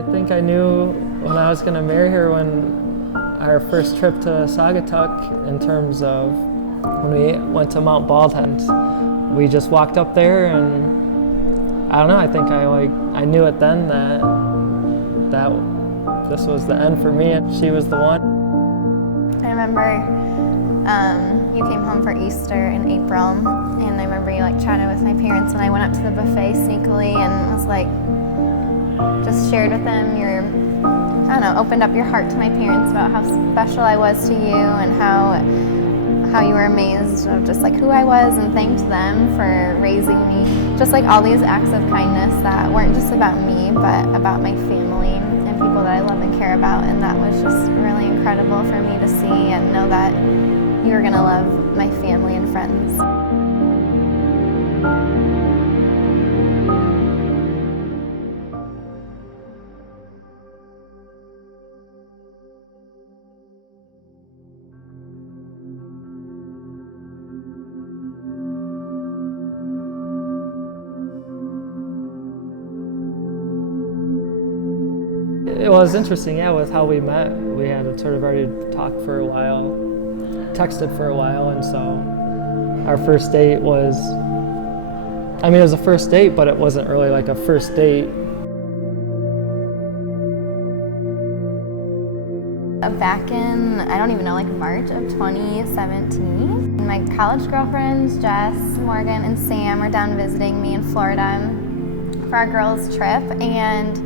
I think I knew when I was going to marry her when our first trip to Saugatuck, in terms of when we went to Mount Baldhead. We just walked up there, and I don't know, I think I knew it then that this was the end for me, and she was the one. I remember you came home for Easter in April, and I remember you chatted with my parents when I went up to the buffet sneakily and was just shared with them opened up your heart to my parents about how special I was to you and how you were amazed of just who I was, and thanked them for raising me. Just all these acts of kindness that weren't just about me, but about my family and people that I love and care about. And that was just really incredible for me to see and know that you were gonna love my family and friends. It was interesting, with how we met. We had sort of already talked for a while, texted for a while, and so our first date was, it was a first date, but it wasn't really a first date. Back in, I don't even know, March of 2017, my college girlfriends, Jess, Morgan, and Sam, were down visiting me in Florida for our girls' trip, and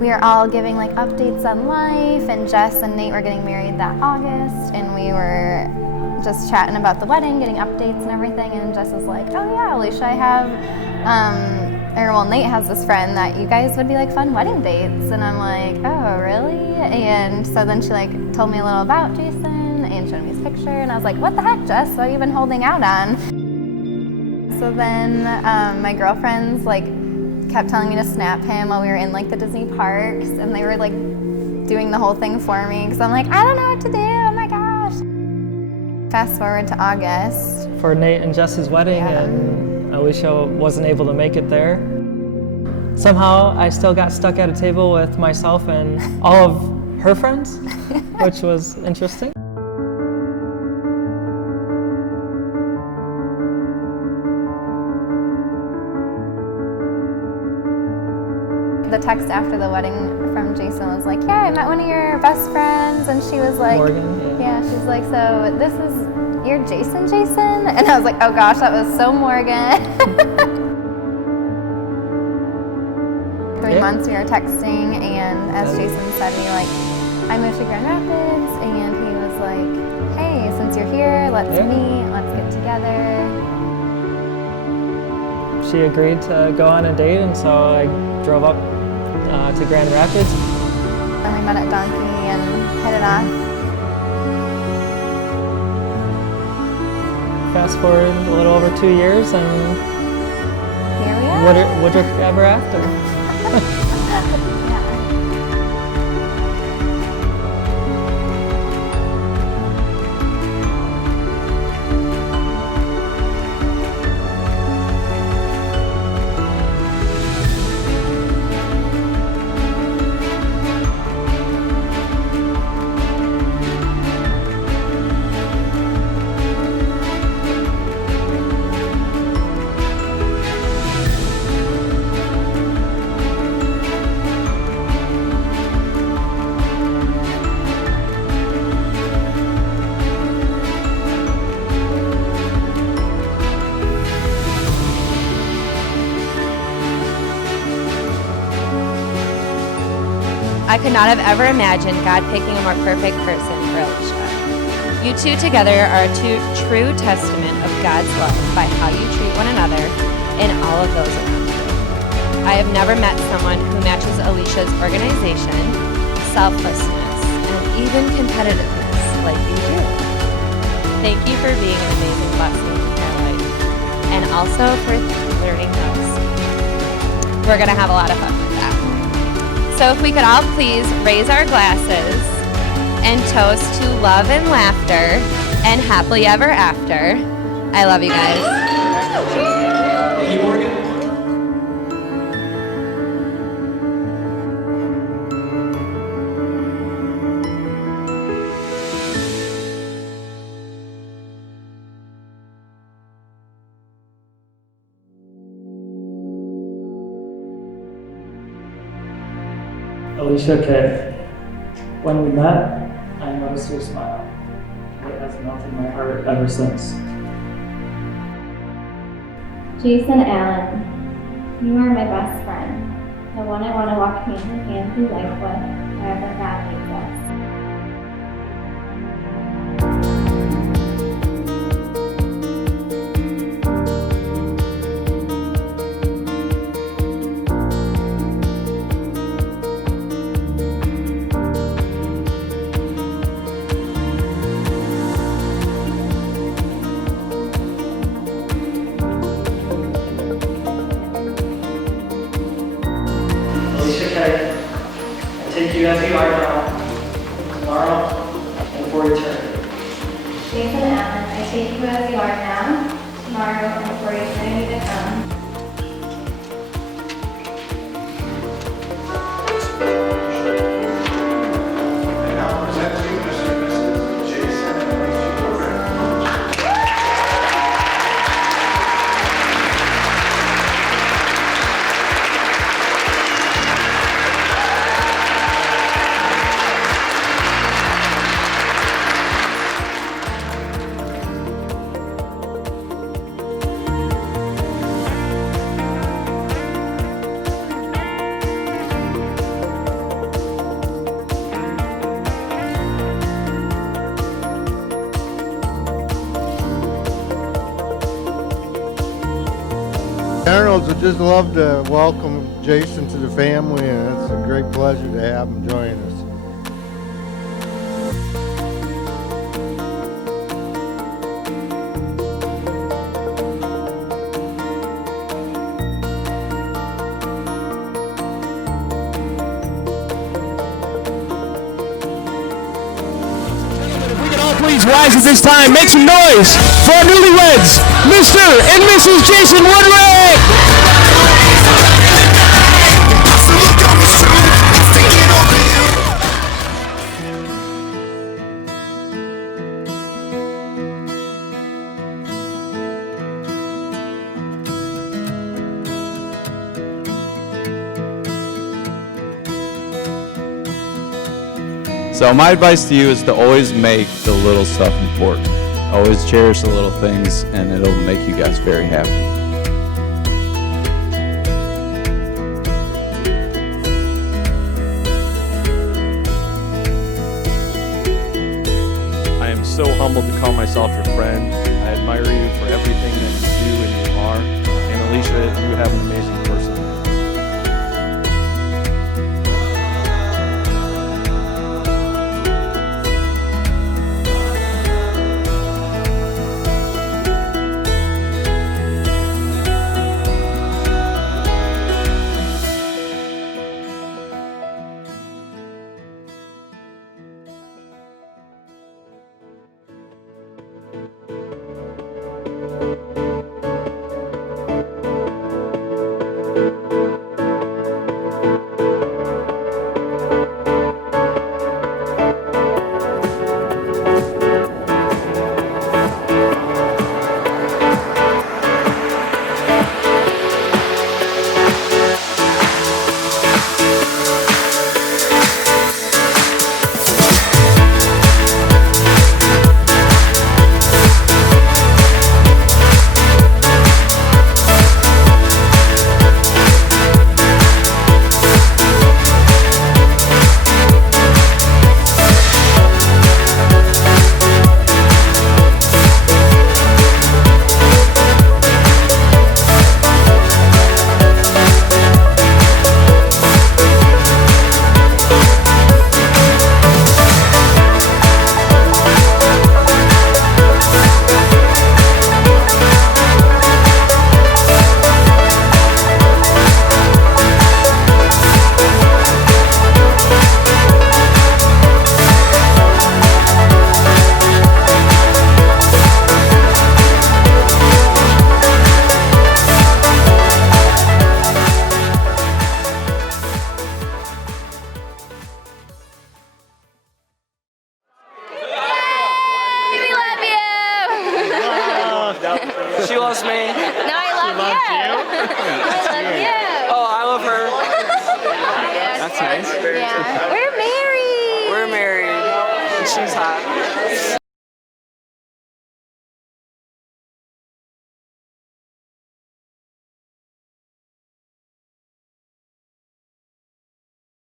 we were all giving updates on life, and Jess and Nate were getting married that August, and we were just chatting about the wedding, getting updates and everything, and Jess was like, oh yeah, Alicia, I have, Nate has this friend that you guys would be fun wedding dates, and I'm like, oh really? And so then she told me a little about Jason and showed me his picture, and I was like, what the heck, Jess, what have you been holding out on? So then my girlfriends kept telling me to snap him while we were in the Disney parks, and they were doing the whole thing for me because I'm I don't know what to do, oh my gosh. Fast forward to August. For Nate and Jess's wedding, and Alicia wasn't able to make it there. Somehow I still got stuck at a table with myself and all of her friends, which was interesting. The text after the wedding from Jason was yeah, I met one of your best friends, and she was Morgan, yeah, she's so this is your Jason? And I was oh gosh, that was so Morgan. 3 months we were texting, and as Jason said, I moved to Grand Rapids, and he was hey, since you're here, let's meet, let's get together. She agreed to go on a date, and so I drove up to Grand Rapids. And we met at Donkey and hit it off. Fast forward a little over 2 years, and here we are. Woodrick ever after. I could not have ever imagined God picking a more perfect person for Alicia. You two together are a true testament of God's love by how you treat one another and all of those around you. I have never met someone who matches Alicia's organization, selflessness, and even competitiveness like you do. Thank you for being an amazing blessing in her life, and also for learning us. We're going to have a lot of fun with that. So if we could all please raise our glasses and toast to love and laughter and happily ever after. I love you guys. Thank you, Morgan. Alicia K. When we met, I noticed your smile. It has melted my heart ever since. Jason Allen, you are my best friend, the one I want to walk hand in hand through life with, wherever God leads us. Alicia K. I take you as you are now, tomorrow, and for eternity. Jason Allen, I take you as you are now, tomorrow, and for eternity to come. And now presenting Mr. and Mrs. Jason and Alicia Woodrick. Arnold's would just love to welcome Jason to the family, and it's a great pleasure to have him join us. If we could all please rise at this time, make some noise for our newlyweds, Mr. and Mrs. Jason Woodrick! So my advice to you is to always make the little stuff important. Always cherish the little things, and it'll make you guys very happy. I am so humbled to call myself your friend. I admire you for everything that you do and you are. And Alicia, you have an amazing person. She loves me. No, I love you. I love you. Oh, I love her.